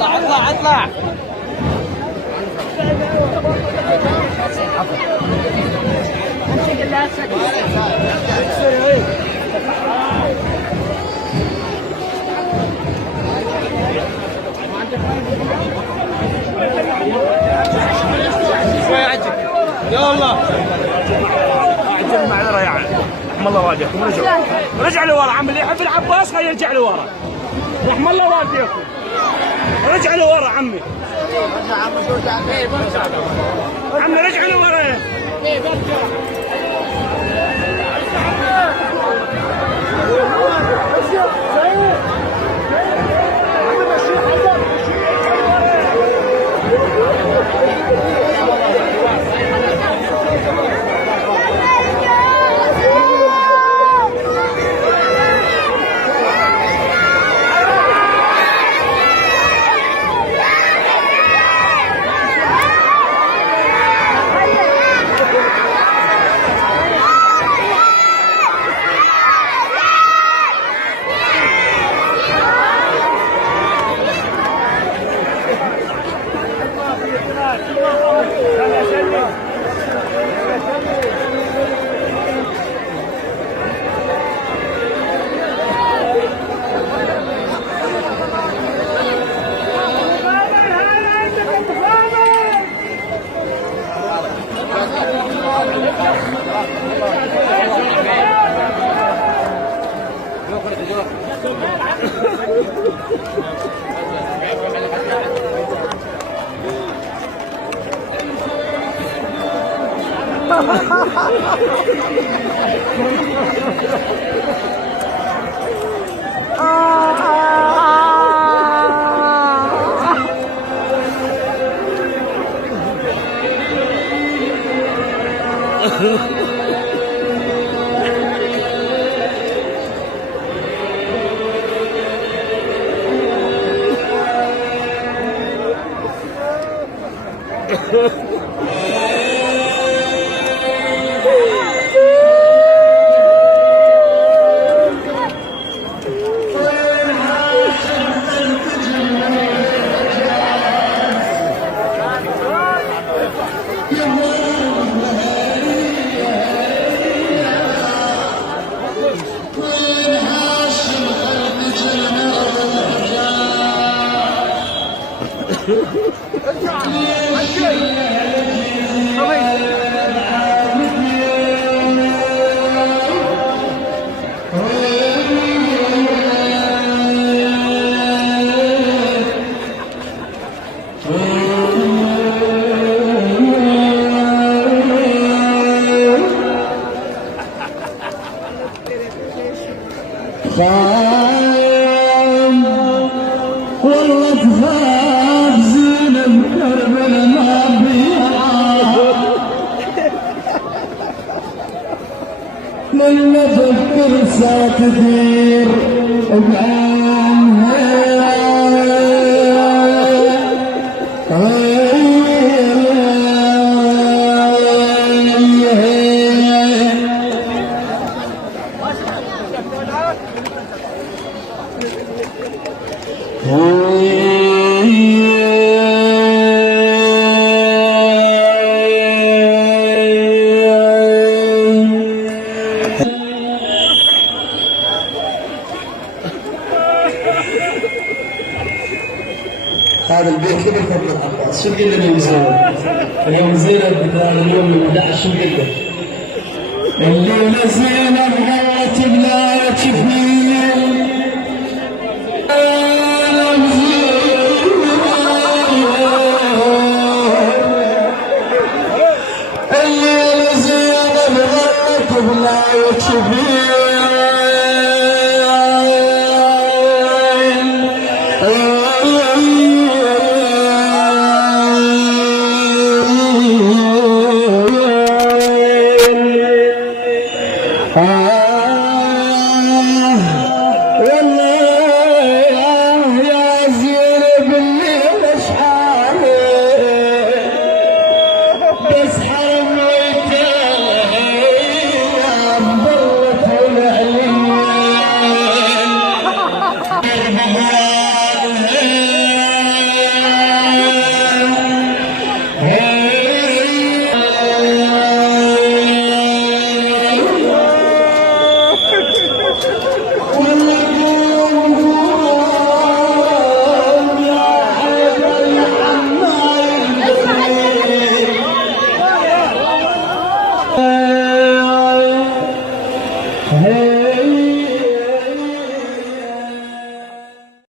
اطلع اطلع. شوي عجل يلا عجل معذره يا عم. رحم الله والديكم. رجع لورا عم. اللي يحب العباس خليه يرجع لورا. رحم الله والديكم. رجع لورا عمي. عمي رجع لورا. والله تخاف زينب كربلاء ما بيها لما تفكر ستدير بعينها هذا البيت كله فضل العباس. شو تقول لنا اليوم زينب بدال اليوم من 11 شو تقول له؟ الليلة زينب غلت بلاية فيه الليلة زينب غلت بلاية فيه بس حرم ويتها يا